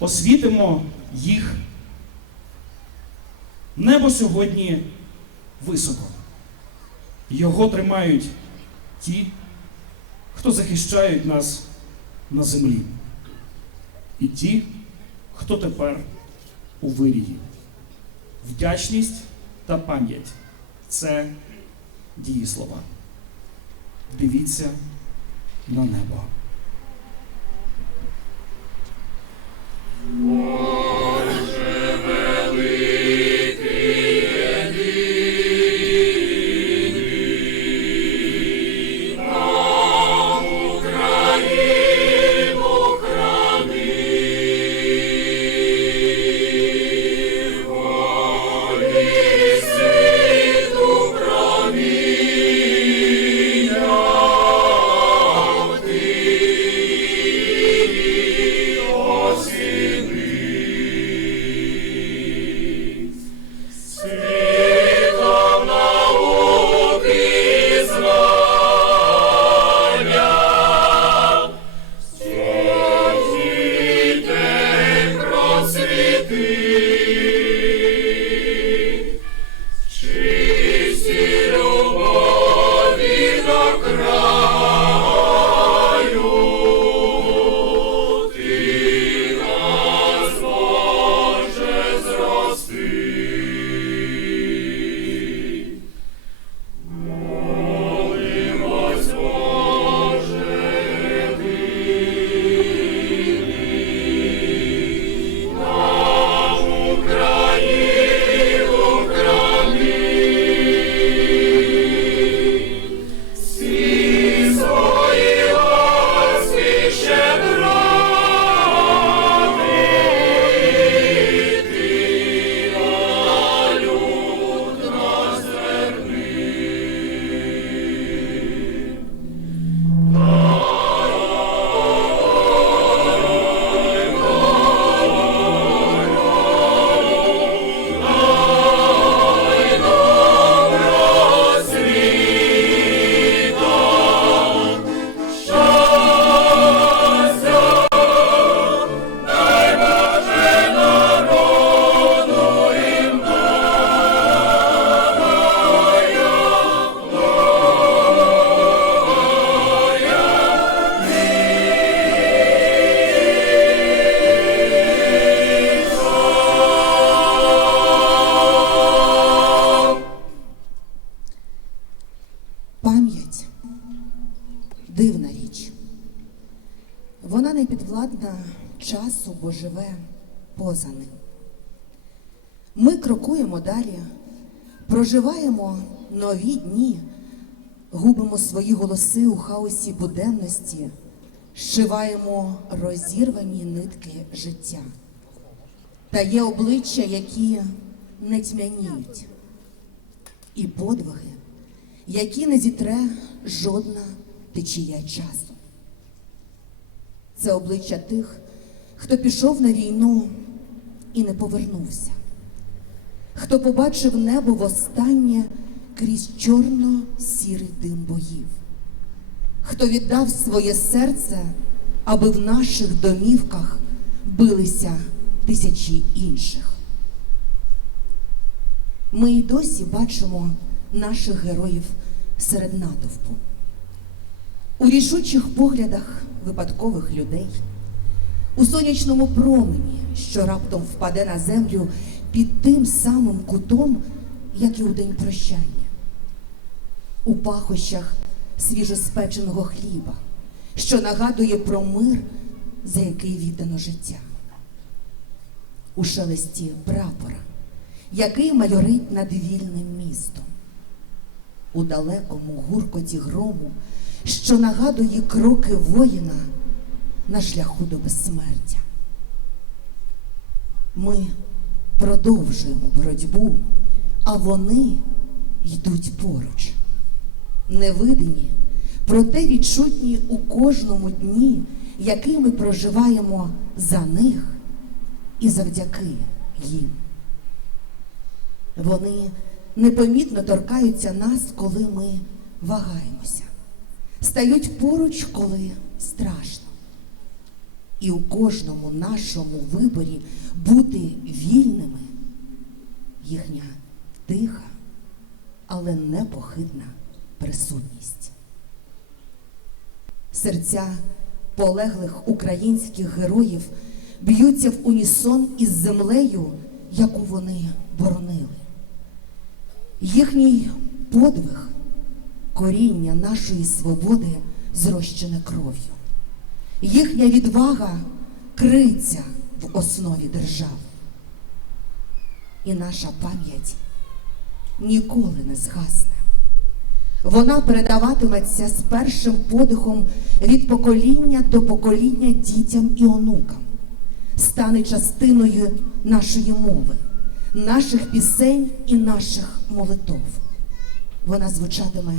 освітимо їх. Небо сьогодні високо. Його тримають ті, хто захищають нас на землі. І ті, хто тепер у вирії. Вдячність та пам'ять це дієслова. Дивіться на небо. Дивна річ. Вона не підвладна часу, бо живе поза ним. Ми крокуємо далі, проживаємо нові дні, губимо свої голоси у хаосі буденності, зшиваємо розірвані нитки життя. Та є обличчя, які не тьмяніють, і подвиги, які не зітре жодна течія часу. Це обличчя тих, хто пішов на війну і не повернувся, хто побачив небо востаннє крізь чорно-сірий дим боїв, хто віддав своє серце, аби в наших домівках билися тисячі інших. Ми й досі бачимо наших героїв серед натовпу. У рішучих поглядах випадкових людей, у сонячному промені, що раптом впаде на землю під тим самим кутом, як і у день прощання, у пахощах свіжоспеченого хліба, що нагадує про мир, за який віддано життя, у шелесті прапора, який майорить над вільним містом, у далекому гуркоті грому, що нагадує кроки воїна на шляху до безсмертя. Ми продовжуємо боротьбу, а вони йдуть поруч. Невидимі, проте відчутні у кожному дні, який ми проживаємо за них і завдяки їм. Вони непомітно торкаються нас, коли ми вагаємося, стають поруч, коли страшно. і у кожному нашому виборі бути вільними, їхня тиха, але непохитна присутність. Серця полеглих українських героїв б'ються в унісон із землею, яку вони боронили. Їхній подвиг, коріння нашої свободи зрощене кров'ю. Їхня відвага криться в основі держави. І наша пам'ять ніколи не згасне. Вона передаватиметься з першим подихом від покоління до покоління дітям і онукам, стане частиною нашої мови, наших пісень і наших молитов. Вона звучатиме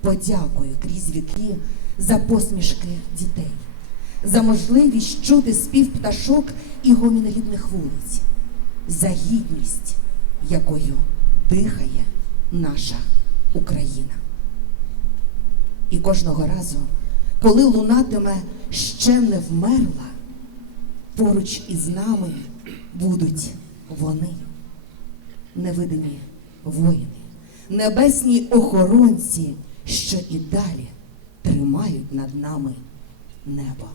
подякою крізь віки за посмішки дітей, за можливість чути спів пташок і гомін рідних вулиць, за гідність, якою дихає наша Україна. І кожного разу, коли лунатиме ще не вмерла, поруч із нами будуть вони, невидимі воїни, небесні охоронці, що і далі тримають над нами небо.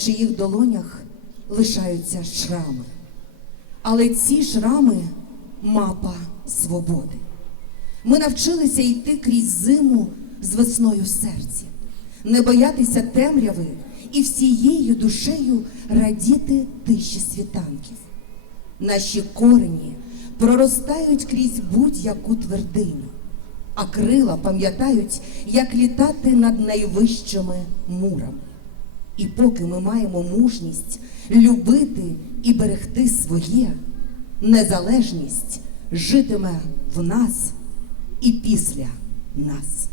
Чиїх долонях лишаються шрами. Але ці шрами мапа свободи. Ми навчилися йти крізь зиму з весною в серці, не боятися темряви і всією душею радіти тиші світанків. Наші корені проростають крізь будь-яку твердиню, а крила пам'ятають, як літати над найвищими мурами. І поки ми маємо мужність любити і берегти своє, незалежність житиме в нас і після нас.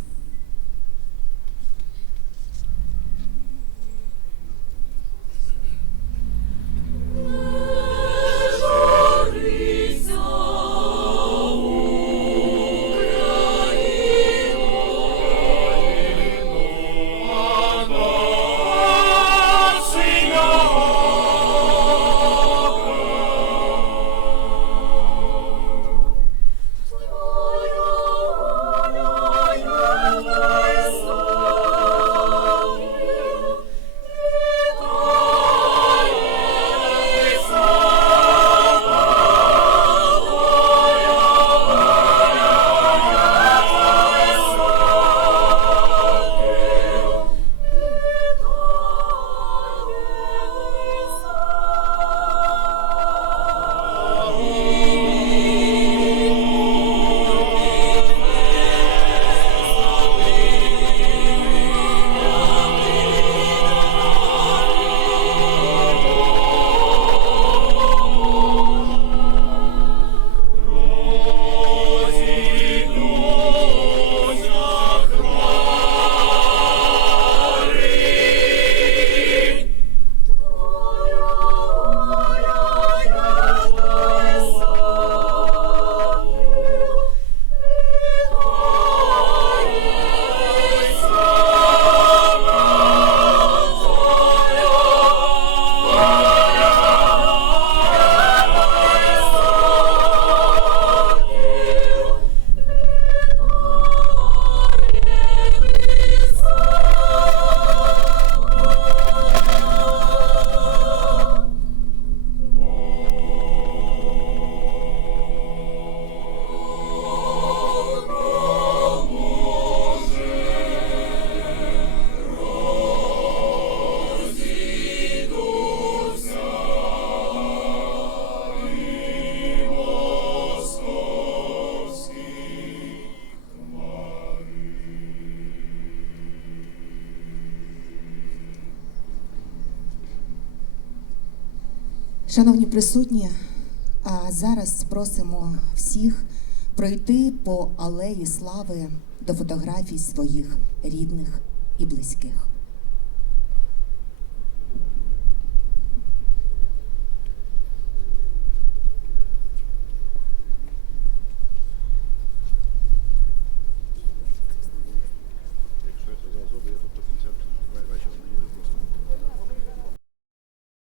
Шановні присутні, зараз просимо всіх пройти по алеї слави до фотографій своїх рідних і близьких.